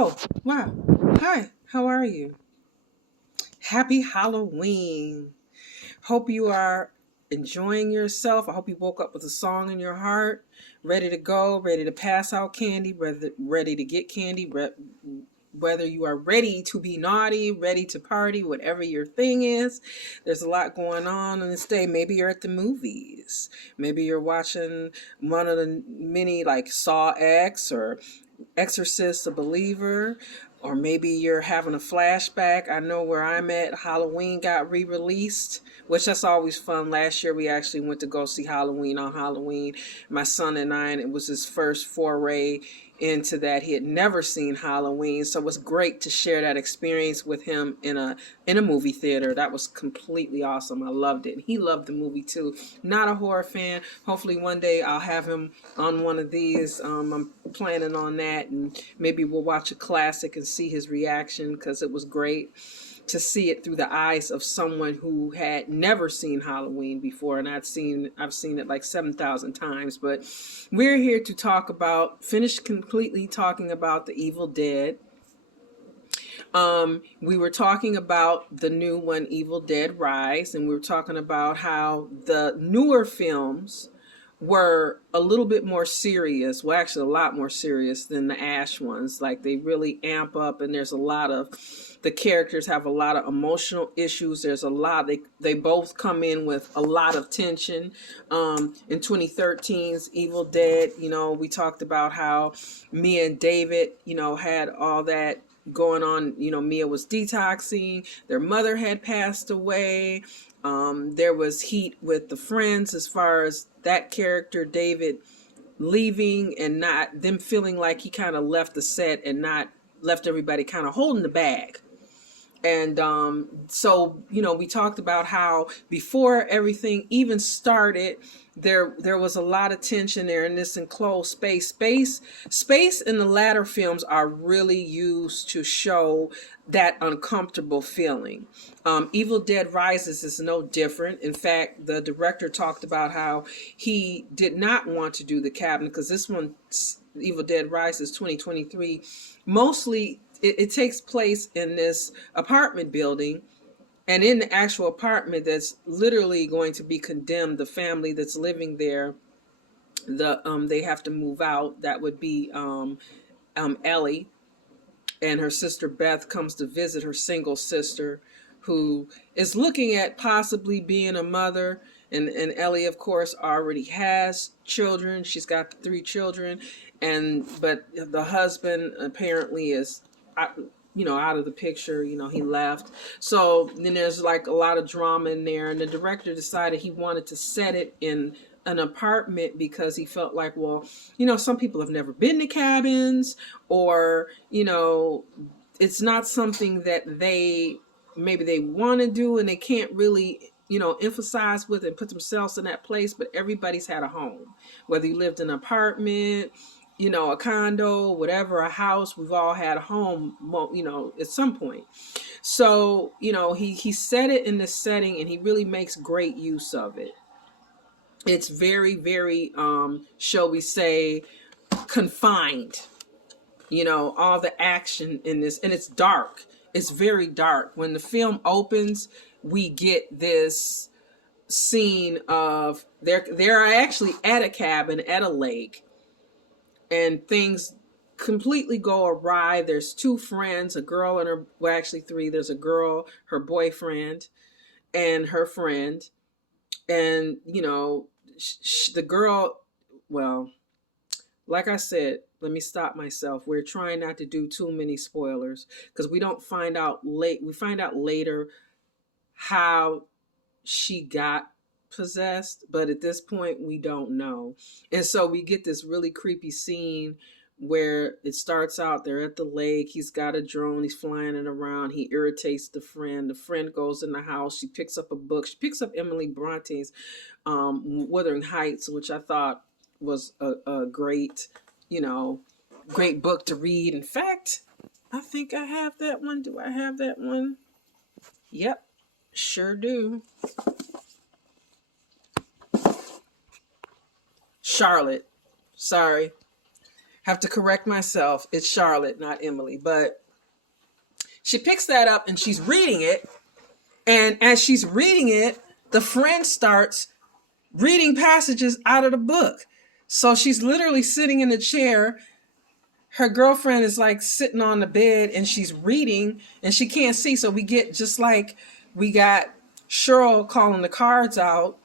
Oh, wow. Hi, how are you? Happy Halloween. Hope you are enjoying yourself. I hope you woke up with a song in your heart, ready to go, ready to pass out candy, ready to get candy, whether you are ready to be naughty, ready to party, whatever your thing is. There's a lot going on this day. Maybe you're at the movies. Maybe you're watching one of the many like Saw X or Exorcist a Believer, or maybe you're having a flashback. I know where I'm at, Halloween got re-released, which that's always fun. Last year we actually went to go see Halloween on Halloween. My son and I, and it was his first foray into that. He had never seen Halloween, so it was great to share that experience with him in a movie theater. That was completely awesome. I loved it. He loved the movie too. Not a horror fan. Hopefully one day I'll have him on one of these. I'm planning on that, and maybe we'll watch a classic and see his reaction, because it was great to see it through the eyes of someone who had never seen Halloween before, and I've seen it like 7,000 times. But we're here to finish completely talking about the Evil Dead. We were talking about the new one, Evil Dead Rise, and we were talking about how the newer films were a little bit more serious. Well, actually, a lot more serious than the Ash ones. Like, they really amp up, and there's a lot of the characters have a lot of emotional issues. There's a lot. They both come in with a lot of tension. In 2013's Evil Dead, we talked about how Mia and David, had all that going on. Mia was detoxing. Their mother had passed away. There was heat with the friends as far as that character, David, leaving and not them feeling like he kind of left the set and not left everybody kind of holding the bag. And so, we talked about how before everything even started, there was a lot of tension there in this enclosed space in the latter films are really used to show that uncomfortable feeling. Evil Dead Rises is no different. In fact, the director talked about how he did not want to do the cabin, because this one, Evil Dead Rises 2023, mostly it takes place in this apartment building, and in the actual apartment that's literally going to be condemned, the family that's living there, they have to move out. That would be Ellie, and her sister Beth comes to visit her single sister, who is looking at possibly being a mother. And Ellie, of course, already has children. She's got 3 children, but the husband apparently is out of the picture. He left. So then there's like a lot of drama in there, and the director decided he wanted to set it in an apartment because he felt like, well, some people have never been to cabins, or it's not something that maybe they want to do, and they can't really emphasize with and put themselves in that place. But everybody's had a home, whether you lived in an apartment, a condo, whatever, a house. We've all had a home, at some point. So, he set it in this setting, and he really makes great use of it. It's very, very, shall we say, confined. All the action in this, and it's dark. It's very dark. When the film opens, we get this scene of they're actually at a cabin at a lake, and things completely go awry. There's 2 friends, a girl and actually 3. There's a girl, her boyfriend, and her friend. And the girl, well, like I said, let me stop myself. We're trying not to do too many spoilers, because we find out later how she got possessed, but at this point we don't know. And so we get this really creepy scene where it starts out, they're at the lake, he's got a drone, he's flying it around, he irritates the friend goes in the house, she picks up a book, she picks up Emily Bronte's Wuthering Heights, which I thought was a great great book to read. In fact, I think I have that one. Do I have that one? Yep, sure do. Charlotte, sorry, Have to correct myself. It's Charlotte, not Emily. But she picks that up and she's reading it. And as she's reading it, the friend starts reading passages out of the book. So she's literally sitting in the chair. Her girlfriend is like sitting on the bed and she's reading and she can't see. So we get just like we got Cheryl calling the cards out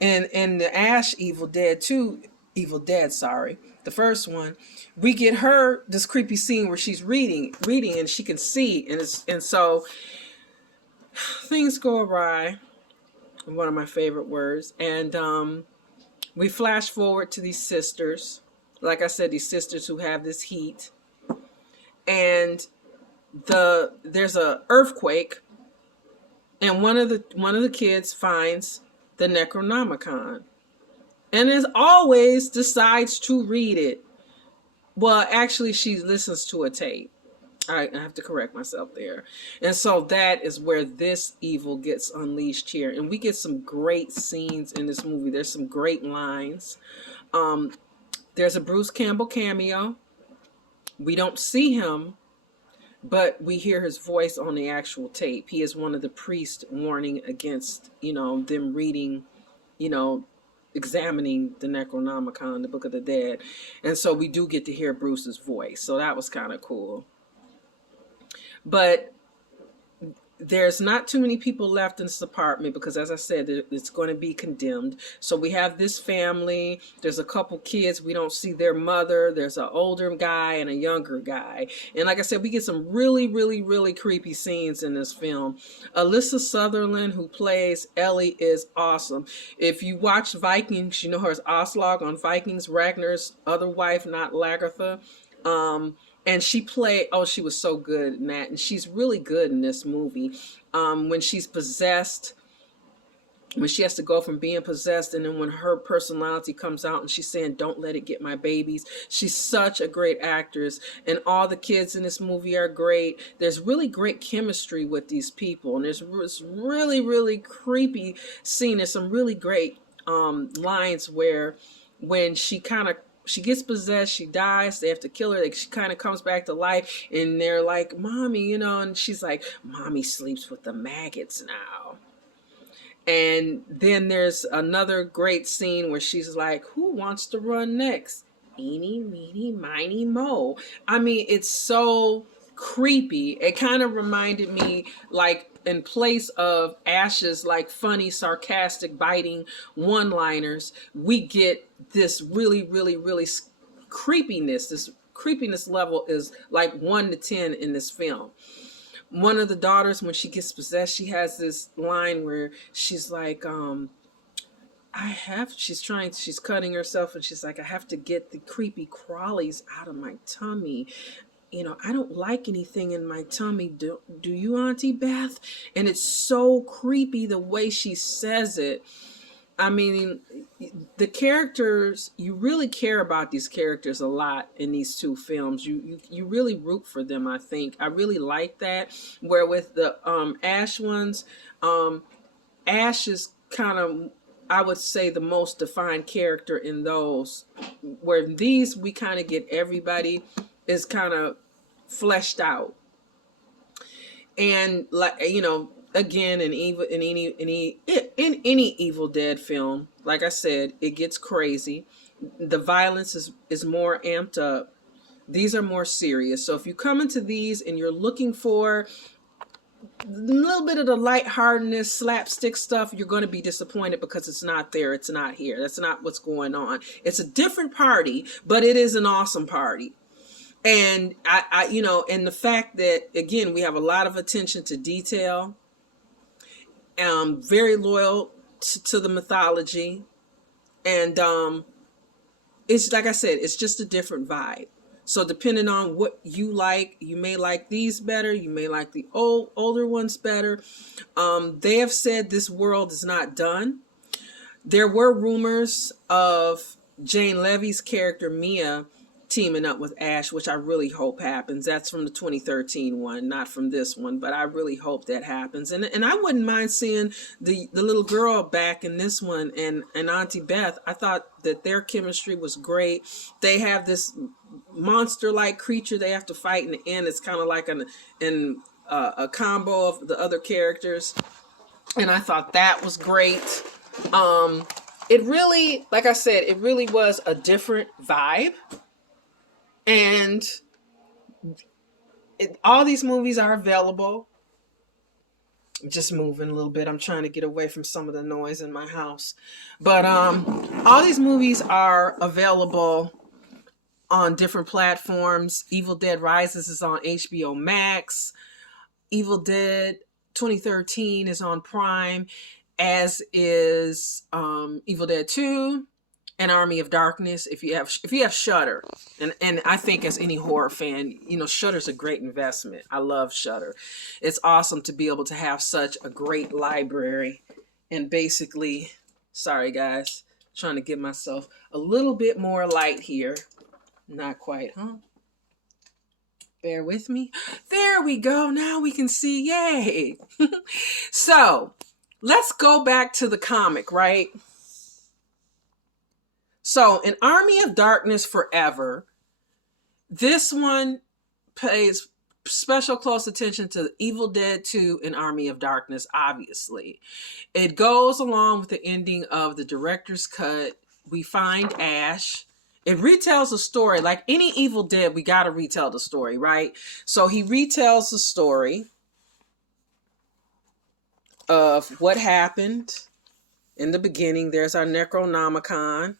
in the Ash Evil Dead 2, Evil Dead, sorry, the first one. We get her this creepy scene where she's reading and she can see. And so things go awry. One of my favorite words. And we flash forward to these sisters. Like I said, these sisters who have this heat. And there's a earthquake, and one of the kids finds the Necronomicon. And as always decides to read it. Well, actually she listens to a tape. I have to correct myself there. And so that is where this evil gets unleashed here. And we get some great scenes in this movie. There's some great lines. There's a Bruce Campbell cameo. We don't see him, but we hear his voice on the actual tape. He is one of the priests warning against, them reading, examining the Necronomicon, the Book of the Dead. And so we do get to hear Bruce's voice. So that was kind of cool. But there's not too many people left in this apartment because, as I said, it's going to be condemned. So we have this family. There's a couple kids. We don't see their mother. There's an older guy and a younger guy. And like I said, we get some really, really, really creepy scenes in this film. Alyssa Sutherland, who plays Ellie, is awesome. If you watch Vikings, you know her as Aslog on Vikings, Ragnar's other wife, not Lagertha. And she was so good in that. And she's really good in this movie. When she's possessed, when she has to go from being possessed, and then when her personality comes out and she's saying, "Don't let it get my babies." She's such a great actress. And all the kids in this movie are great. There's really great chemistry with these people. And there's this really, really creepy scene. There's some really great lines where when she gets possessed, she dies, they have to kill her, she kind of comes back to life, and they're like, "Mommy," and she's like, "Mommy sleeps with the maggots now." And then there's another great scene where she's like, "Who wants to run next? Eeny, meeny, miny, mo." I mean, it's so creepy. It kind of reminded me, like, in place of Ash's like funny, sarcastic, biting one-liners, we get this really, really, really creepiness. This creepiness level is like 1 to 10 in this film. One of the daughters, when she gets possessed, she has this line where she's like, she's cutting herself, and she's like, "I have to get the creepy crawlies out of my tummy. I don't like anything in my tummy. Do you, Auntie Beth?" And it's so creepy the way she says it. I mean, the characters, you really care about these characters a lot in these two films. You really root for them, I think. I really like that. Where with the Ash ones, Ash is kind of, I would say, the most defined character in those. Where in these, we kind of get everybody is kind of fleshed out. And like, again, in any Evil Dead film, like I said, it gets crazy. The violence is more amped up. These are more serious. So if you come into these and you're looking for a little bit of the lightheartedness, slapstick stuff, you're going to be disappointed because it's not there. It's not here. That's not what's going on. It's a different party, but it is an awesome party. And and the fact that, again, we have a lot of attention to detail, very loyal to the mythology, and it's like I said, it's just a different vibe. So depending on what you like, you may like these better, you may like the older ones better. They have said this world is not done. There were rumors of Jane Levy's character Mia teaming up with Ash, which I really hope happens. That's from the 2013 one, not from this one, but I really hope that happens. And I wouldn't mind seeing the little girl back in this one, and Auntie Beth. I thought that their chemistry was great. They have this monster-like creature they have to fight in the end. It's kind of like a combo of the other characters, and I thought that was great. It really, like I said, it really was a different vibe, and all these movies are available. I'm just moving a little bit. I'm trying to get away from some of the noise in my house, but all these movies are available on different platforms. Evil Dead Rises is on HBO Max. Evil Dead 2013 is on Prime, as is Evil Dead 2 and Army of Darkness. If you have Shudder, and I think as any horror fan, Shudder's a great investment. I love Shudder. It's awesome to be able to have such a great library. And basically, sorry guys, trying to give myself a little bit more light here. Not quite, huh? Bear with me. There we go. Now we can see. Yay. So let's go back to the comic, right? So in Army of Darkness Forever, this one pays special close attention to Evil Dead 2 and Army of Darkness, obviously. It goes along with the ending of the director's cut. We find Ash. It retells the story. Like any Evil Dead, we got to retell the story, right? So he retells the story of what happened in the beginning. There's our Necronomicon.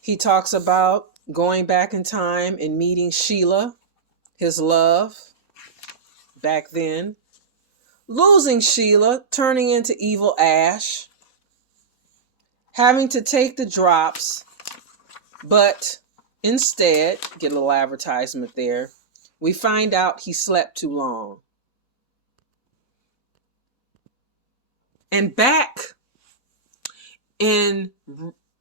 He talks about going back in time and meeting Sheila, his love, back then. Losing Sheila, turning into evil Ash. Having to take the drops, but instead, get a little advertisement there, we find out he slept too long. And back in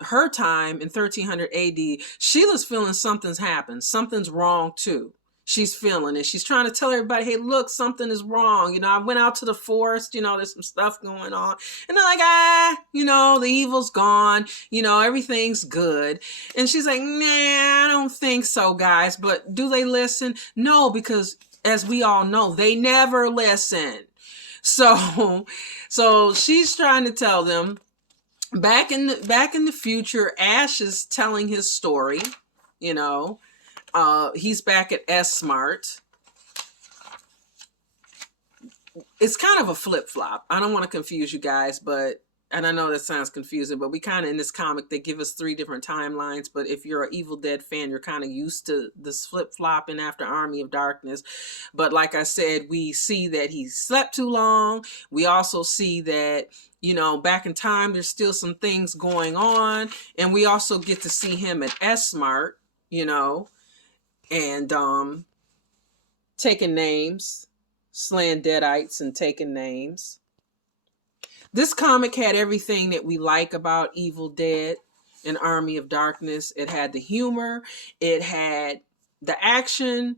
her time in 1300 AD, Sheila's feeling something's happened. Something's wrong too. She's feeling it. She's trying to tell everybody, hey, look, something is wrong. I went out to the forest, there's some stuff going on. And they're like, the evil's gone. Everything's good. And she's like, nah, I don't think so, guys. But do they listen? No, because as we all know, they never listen. So she's trying to tell them, back in the future, Ash is telling his story, he's back at S-Mart. It's kind of a flip-flop. I don't want to confuse you guys, and I know that sounds confusing, but we kind of, in this comic, they give us 3 different timelines. But if you're an Evil Dead fan, you're kind of used to this flip-flopping after Army of Darkness. But like I said, we see that he slept too long. We also see that, back in time, there's still some things going on. And we also get to see him at S-Mart, and taking names, slaying Deadites and taking names. This comic had everything that we like about Evil Dead and Army of Darkness. It had the humor, it had the action,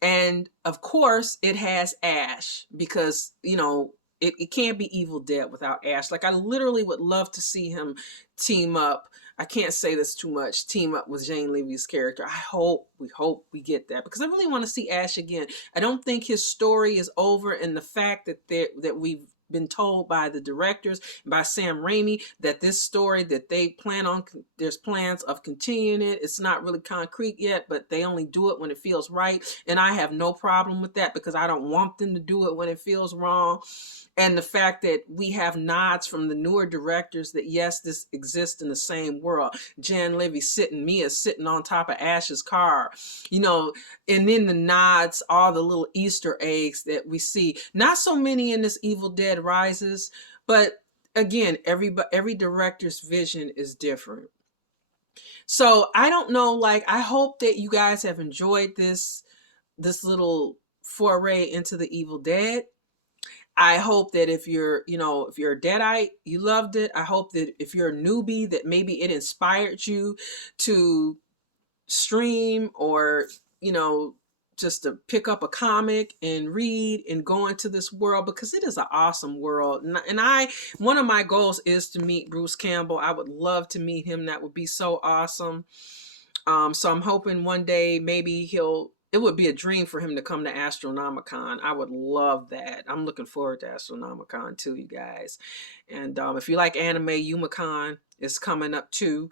and of course it has Ash, because it can't be Evil Dead without Ash. Like, I literally would love to see him team up. I can't say this too much. Team up with Jane Levy's character. We hope we get that, because I really want to see Ash again. I don't think his story is over, and the fact that we've been told by the directors, by Sam Raimi, that this story that they plan on, there's plans of continuing it. It's not really concrete yet, but they only do it when it feels right. And I have no problem with that, because I don't want them to do it when it feels wrong. And the fact that we have nods from the newer directors that, yes, this exists in the same world. Jan Levy Mia's sitting on top of Ash's car, and then the nods, all the little Easter eggs that we see. Not so many in this Evil Dead Rises, but again, every director's vision is different. So I don't know, I hope that you guys have enjoyed this little foray into the Evil Dead. I hope that if you're a Deadite, you loved it. I hope that if you're a newbie, that maybe it inspired you to stream or, just to pick up a comic and read and go into this world, because it is an awesome world. And I, one of my goals is to meet Bruce Campbell. I would love to meet him. That would be so awesome. So I'm hoping one day maybe it would be a dream for him to come to Astronomicon. I would love that. I'm looking forward to Astronomicon too, you guys. And if you like anime, Yumacon is coming up too.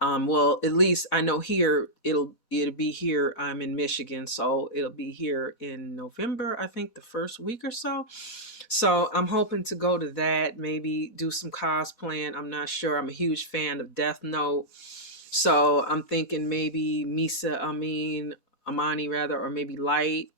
Well, at least I know here it'll be here. I'm in Michigan, so it'll be here in November, I think the first week or so. So I'm hoping to go to that, maybe do some cosplaying. I'm not sure. I'm a huge fan of Death Note. So I'm thinking maybe Amani rather, or maybe Light.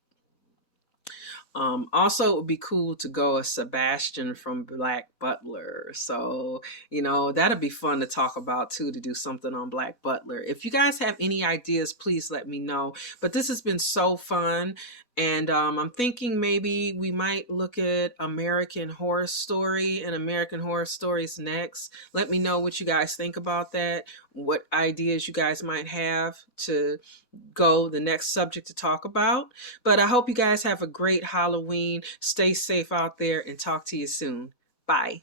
Also, it would be cool to go as Sebastian from Black Butler. So, that'd be fun to talk about too, to do something on Black Butler. If you guys have any ideas, please let me know. But this has been so fun. And I'm thinking maybe we might look at American Horror Story and American Horror Stories next. Let me know what you guys think about that, what ideas you guys might have to go the next subject to talk about. But I hope you guys have a great Halloween. Stay safe out there and talk to you soon. Bye.